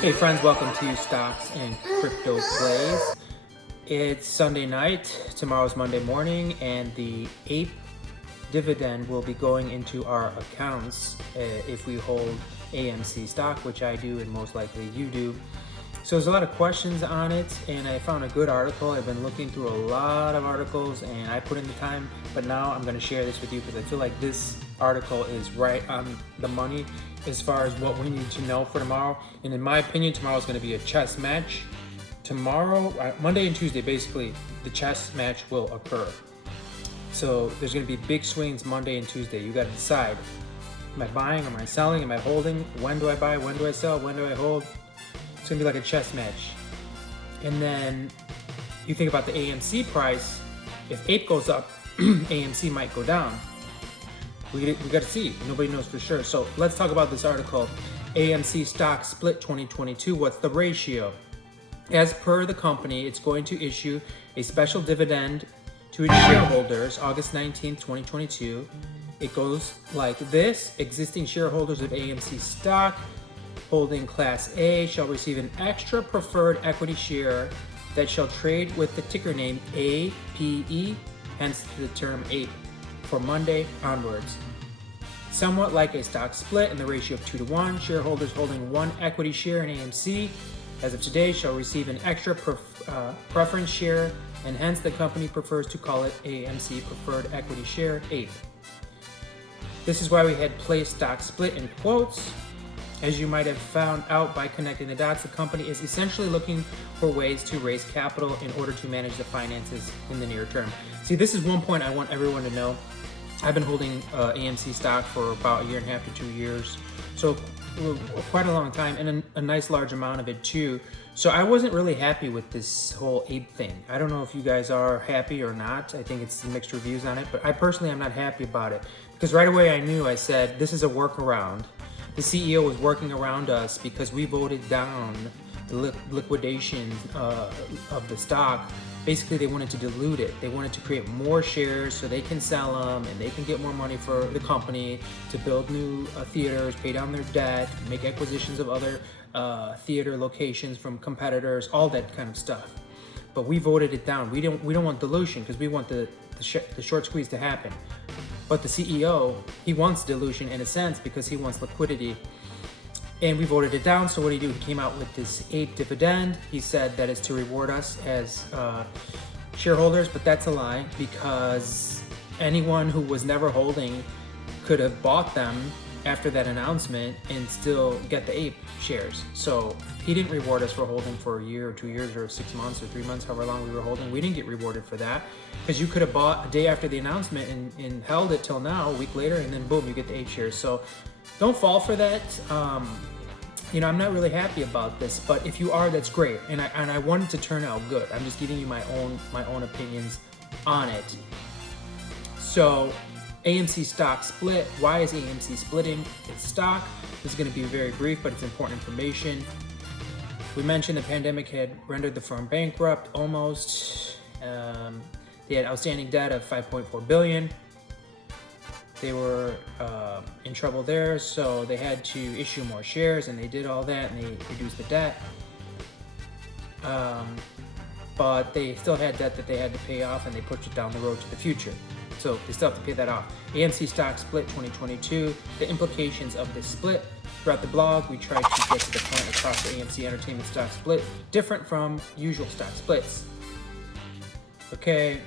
Hey friends, welcome to Stocks and Crypto Plays. It's Sunday night, tomorrow's Monday morning, and the APE dividend will be going into our accounts if we hold AMC stock, which I do and most likely you do. So there's a lot of questions on it, and I found a good article. I've been looking through a lot of articles and I put in the time, but now I'm going to share this with you because I feel like this article is right on the money as far as what we need to know for tomorrow. And in my opinion, tomorrow is going to be a chess match. Tomorrow, Monday and Tuesday, basically, the chess match will occur. So there's going to be big swings Monday and Tuesday. You got to decide, am I buying, am I selling, am I holding? When do I buy, when do I sell, when do I hold? It's gonna be like a chess match. And then you think about the AMC price. If APE goes up, AMC might go down. We got to see. Nobody knows for sure. So let's talk about this article. AMC stock split 2022. What's the ratio? As per the company, it's going to issue a special dividend to its shareholders August 19th, 2022. It goes like this. Existing shareholders of AMC stock holding Class A shall receive an extra preferred equity share that shall trade with the ticker name APE, hence the term APE, for Monday onwards. Somewhat like a stock split in the ratio of 2-to-1, shareholders holding one equity share in AMC as of today shall receive an extra preference share, and hence the company prefers to call it AMC Preferred Equity Share APE. This is why we had placed stock split in quotes. As you might have found out by connecting the dots, the company is essentially looking for ways to raise capital in order to manage the finances in the near term. See, this is one point I want everyone to know. I've been holding AMC stock for about 1.5 years to 2 years, so quite a long time, and a nice large amount of it too. So I wasn't really happy with this whole APE thing. I don't know if you guys are happy or not. I think it's mixed reviews on it, but I personally am not happy about it because right away I knew, I said, this is a workaround. The CEO was working around us because we voted down the liquidation of the stock. Basically, they wanted to dilute it. They wanted to create more shares so they can sell them and they can get more money for the company to build new theaters, pay down their debt, make acquisitions of other theater locations from competitors, all that kind of stuff. But we voted it down. We don't want dilution because we want the short squeeze to happen. But the CEO, he wants dilution in a sense because he wants liquidity. And we voted it down, so what did he do? He came out with this APE dividend. He said that is to reward us as shareholders, but that's a lie because anyone who was never holding could have bought them after that announcement and still get the APE shares. So he didn't reward us for holding for 1 year or 2 years or 6 months or 3 months, however long we were holding. We didn't get rewarded for that because you could have bought a day after the announcement and held it till now, a week later, and then boom, you get the APE shares. So don't fall for that. I'm not really happy about this, but if you are, that's great. And I want it to turn out good. I'm just giving you my own opinions on it. So AMC stock split. Why is AMC splitting its stock? This is going to be very brief, but it's important information. We mentioned the pandemic had rendered the firm bankrupt almost. They had outstanding debt of $5.4 billion. They were in trouble there, so they had to issue more shares, and they did all that, and they reduced the debt. But they still had debt that they had to pay off, and they pushed it down the road to the future. So they still have to pay that off. AMC stock split 2022. The implications of this split. Throughout the blog, we tried to get to the point across the AMC Entertainment stock split, different from usual stock splits. Okay.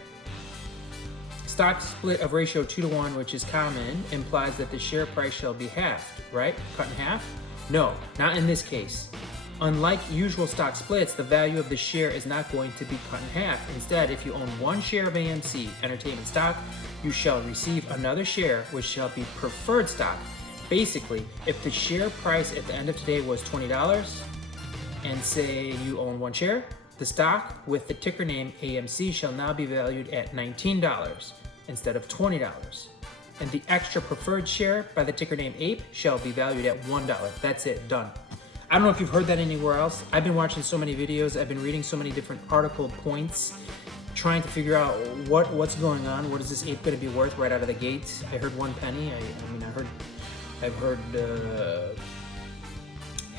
Stock split of ratio 2-to-1, which is common, implies that the share price shall be halved, right? Cut in half? No, not in this case. Unlike usual stock splits, the value of the share is not going to be cut in half. Instead, if you own one share of AMC Entertainment stock, you shall receive another share, which shall be preferred stock. Basically, if the share price at the end of today was $20, and say you own one share, the stock with the ticker name AMC shall now be valued at $19 instead of $20. And the extra preferred share by the ticker name APE shall be valued at $1. That's it, done. I don't know if you've heard that anywhere else. I've been watching so many videos, I've been reading so many different article points, trying to figure out what's going on. What is this APE going to be worth right out of the gate? I heard 1 penny. I've heard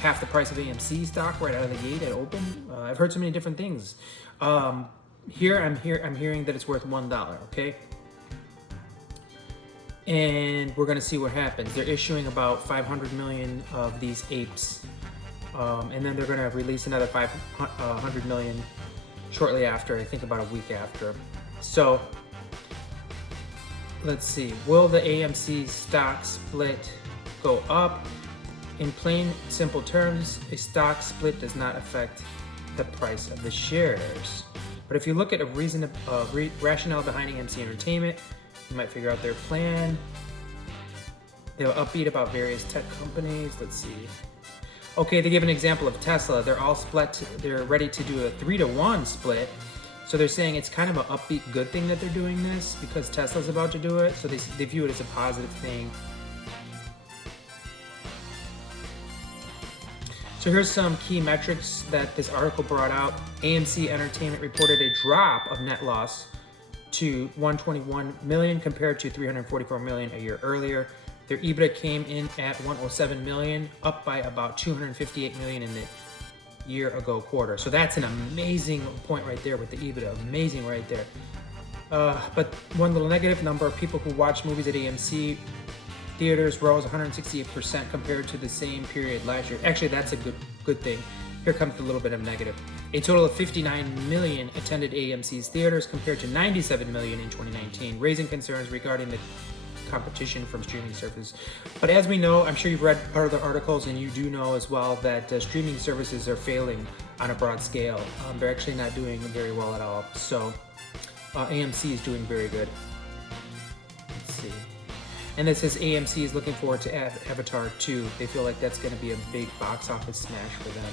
half the price of AMC stock right out of the gate at open. I've heard so many different things. I'm hearing that it's worth $1. Okay. And we're gonna see what happens. They're issuing about 500 million of these APEs, and then they're gonna release another 500 million shortly after. I think about a week after. So let's see. Will the AMC stock split go up? In plain, simple terms, a stock split does not affect the price of the shares. But if you look at a rationale behind AMC Entertainment, you might figure out their plan. They'll upbeat about various tech companies. Let's see. Okay, they give an example of Tesla. They're all split. They're ready to do a 3-to-1 split. So they're saying it's kind of an upbeat good thing that they're doing this because Tesla's about to do it. So they view it as a positive thing. So here's some key metrics that this article brought out. AMC Entertainment reported a drop of net loss to 121 million compared to 344 million a year earlier. Their EBITDA came in at 107 million, up by about 258 million in the year ago quarter. So that's an amazing point right there with the EBITDA, amazing right there. But one little negative, number of people who watch movies at AMC theaters rose 168% compared to the same period last year. Actually, that's a good thing. Here comes the little bit of negative. A total of 59 million attended AMC's theaters compared to 97 million in 2019, raising concerns regarding the competition from streaming services. But as we know, I'm sure you've read other articles and you do know as well that streaming services are failing on a broad scale. They're actually not doing very well at all. So AMC is doing very good. Let's see. And it says AMC is looking forward to Avatar 2. They feel like that's going to be a big box office smash for them.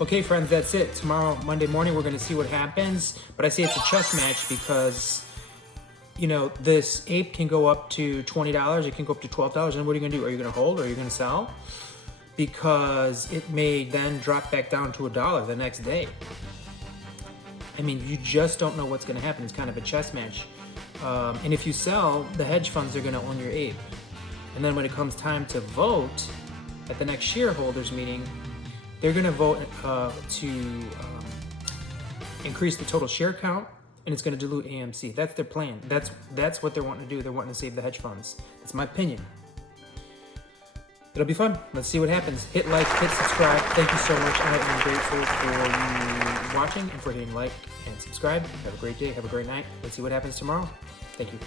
Okay, friends, that's it. Tomorrow, Monday morning, we're going to see what happens. But I say it's a chess match because, you know, this ape can go up to $20. It can go up to $12. And what are you going to do? Are you going to hold or are you going to sell? Because it may then drop back down to $1 the next day. I mean, you just don't know what's going to happen. It's kind of a chess match. And if you sell, the hedge funds are going to own your ape. And then when it comes time to vote at the next shareholders meeting, they're going to vote to increase the total share count, and it's going to dilute AMC. That's their plan. That's what they're wanting to do. They're wanting to save the hedge funds. That's my opinion. It'll be fun. Let's see what happens. Hit like, hit subscribe. Thank you so much. I am grateful for you watching and for hitting like and subscribe. Have a great day. Have a great night. Let's see what happens tomorrow. Thank you.